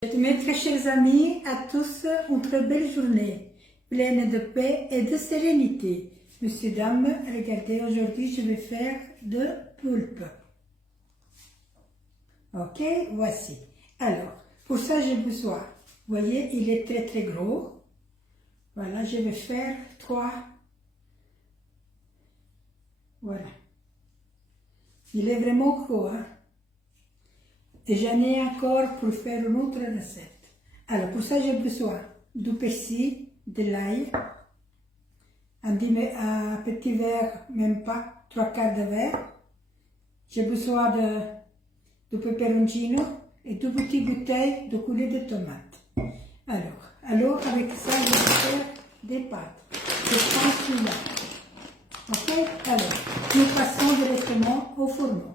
Mes très chers amis, à tous, une très belle journée, pleine de paix et de sérénité. Messieurs, dames, regardez, aujourd'hui je vais faire de poulpe. Ok, voici. Alors, pour ça j'ai besoin, vous voyez, il est très très gros. Voilà, je vais faire 3. Voilà. Il est vraiment gros, hein. Et j'en ai encore pour faire une autre recette. Alors, pour ça, j'ai besoin du persil, de l'ail, un petit verre, même pas, 3/4 de verre. J'ai besoin de peperoncino et de petites bouteilles de coulée de tomates. Alors, avec ça, je vais faire des pâtes. Je prends celui-là. Ok? Alors, nous passons directement au fourneau.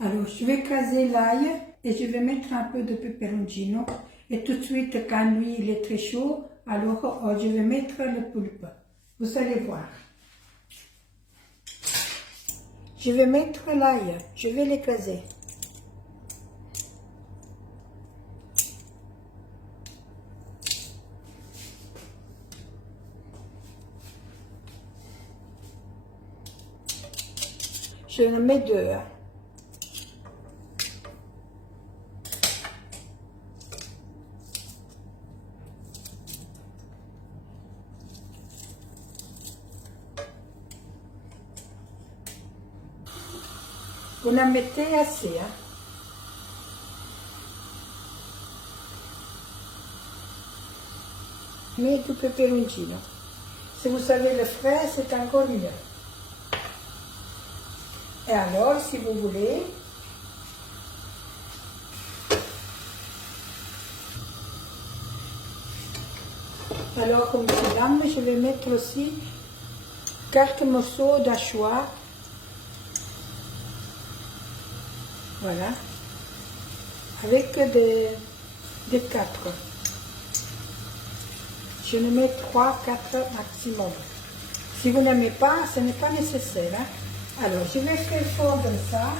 Alors, je vais écraser l'ail et je vais mettre un peu de peperoncino. Et tout de suite, quand lui il est très chaud, alors je vais mettre le poulpe. Vous allez voir. Je vais mettre l'ail, je vais l'écraser. Je en mets 2. Vous en mettez assez, hein. Mais du peperoncino. Si vous savez le frais, c'est encore mieux. Et alors, si vous voulez, alors comme dame, je vais mettre aussi quelques morceaux d'anchois. Voilà, avec des 4. Je ne mets 3-4 maximum. Si vous n'aimez pas, ce n'est pas nécessaire. Hein? Alors, je vais faire fondre ça.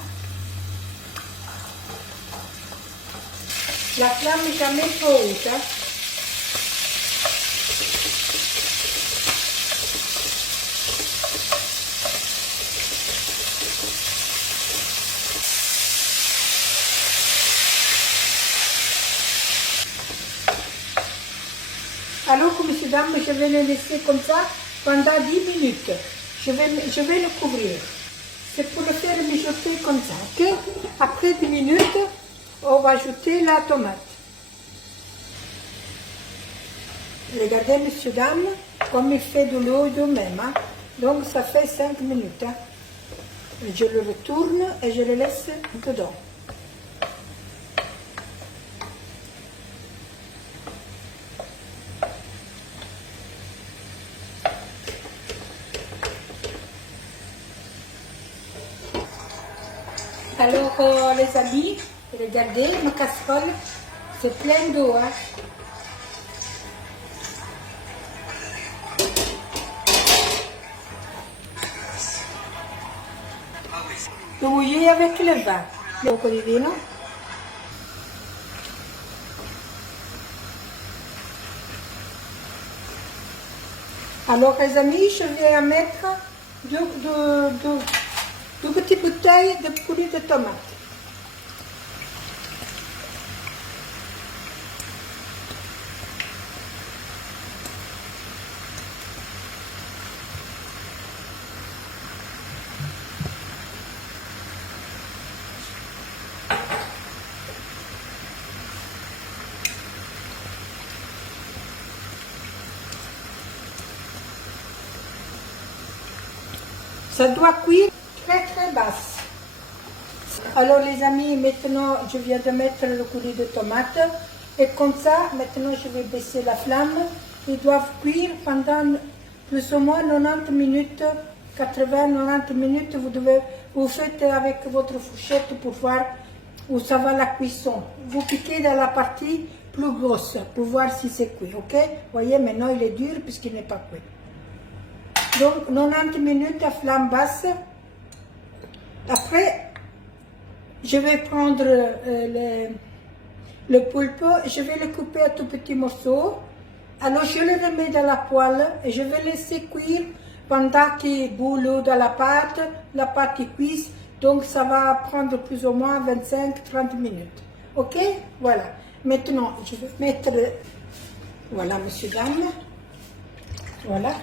La flamme n'est jamais trop haute. Hein? Alors, comme ces dames, je vais le laisser comme ça pendant 10 minutes. Je vais le couvrir. C'est pour le faire mijoter comme ça, ok? Après 10 minutes, on va ajouter la tomate. Regardez, messieurs, dames, comme il fait de l'eau de même. Hein? Donc, ça fait 5 minutes. Hein? Je le retourne et je le laisse dedans. Alors, les amis, regardez, ma casserole, c'est plein d'eau. Hein? Lo bouillez avec le vin, un po' di vino. Alors, les amis, je vais mettre deux petites bouteilles de purée de tomates. Ça doit cuire très très basse. Alors les amis, maintenant je viens de mettre le coulis de tomate et comme ça, maintenant je vais baisser la flamme. Ils doivent cuire pendant plus ou moins 90 minutes, 80-90 minutes. Vous faites avec votre fourchette pour voir où ça va la cuisson. Vous piquez dans la partie plus grosse pour voir si c'est cuit, ok? Vous voyez, maintenant il est dur puisqu'il n'est pas cuit. Donc 90 minutes à flamme basse. Après, je vais prendre le poulpe, je vais le couper à tout petits morceaux. Alors je le remets dans la poêle et je vais laisser cuire pendant qu'il boule dans la pâte qui cuise. Donc ça va prendre plus ou moins 25-30 minutes. Ok? Voilà. Maintenant, je vais mettre, voilà, monsieur, dame. Voilà.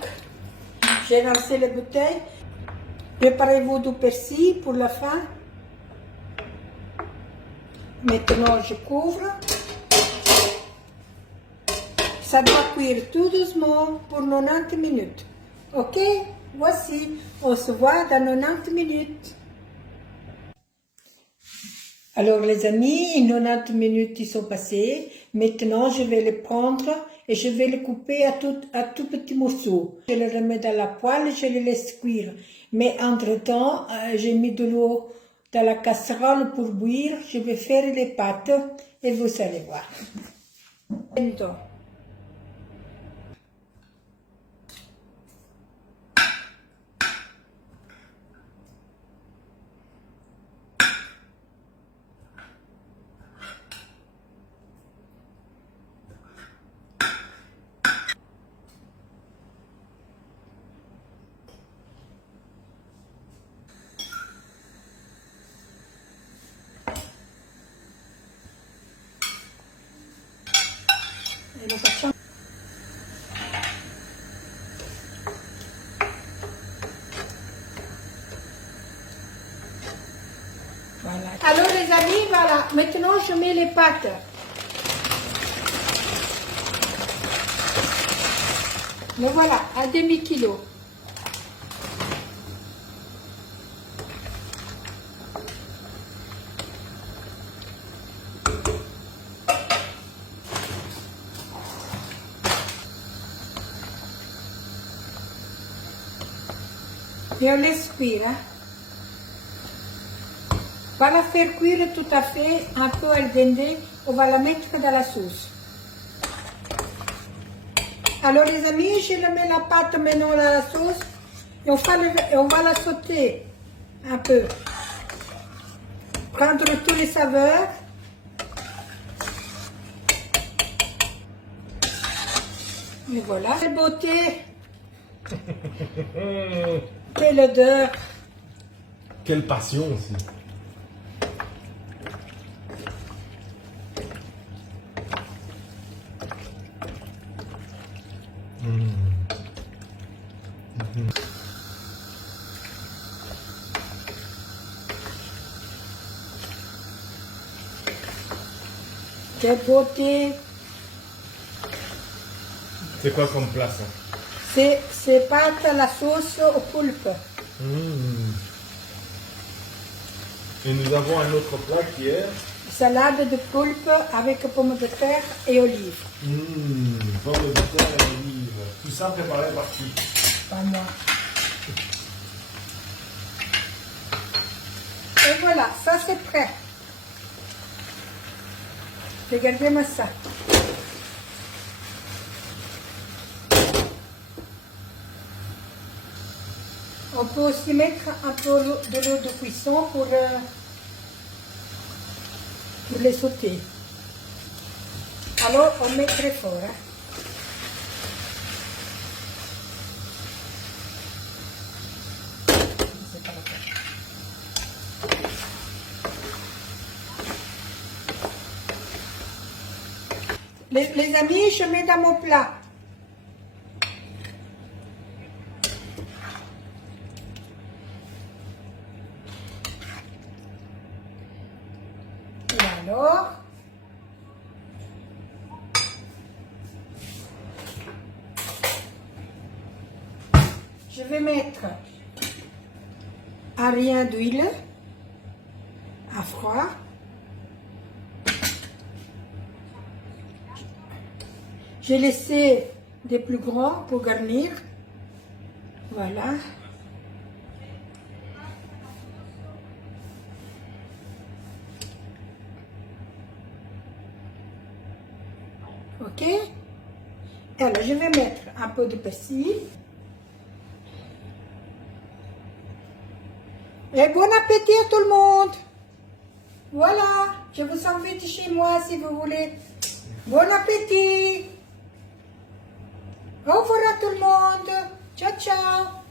J'ai lancé les bouteilles. Préparez-vous du persil pour la fin. Maintenant, je couvre. Ça doit cuire tout doucement pour 90 minutes. Ok? Voici. On se voit dans 90 minutes. Alors les amis, 90 minutes ils sont passées. Maintenant, je vais les prendre et je vais les couper à tout petits morceaux. Je les remets dans la poêle et je les laisse cuire. Mais entre-temps, j'ai mis de l'eau dans la casserole pour bouillir. Je vais faire les pâtes et vous allez voir. Maintenant. Et le facciamo. Voilà. Alors les amis, voilà, maintenant je mets les pâtes. Le voilà, à demi-kilo. Et on laisse cuire. Hein. On va la faire cuire tout à fait un peu al dente. On va la mettre dans la sauce. Alors les amis, je mets la pâte maintenant dans la sauce et on va la sauter un peu. Prendre tous les saveurs. Et voilà. Quelle beauté. Quelle odeur. Quelle passion aussi. Quelle beauté. C'est quoi comme plat ça? C'est pâte à la sauce au poulpe. Et nous avons un autre plat qui est Salade de poulpe avec pommes de terre et olives. pommes de terre et olives. Tout ça préparé par qui? Pas moi. Et voilà, ça c'est prêt. Regardez-moi ça. On peut aussi mettre un peu de l'eau de cuisson pour les sauter. Alors on met très fort. Hein. C'est pas la peine. Les amis, je mets dans mon plat. Et alors, je vais mettre un rien d'huile à froid. J'ai laissé des plus grands pour garnir. Voilà. Ok. Alors, je vais mettre un peu de persil. Et bon appétit à tout le monde! Voilà, je vous invite chez moi si vous voulez. Bon appétit. Au revoir à tout le monde. Ciao, ciao.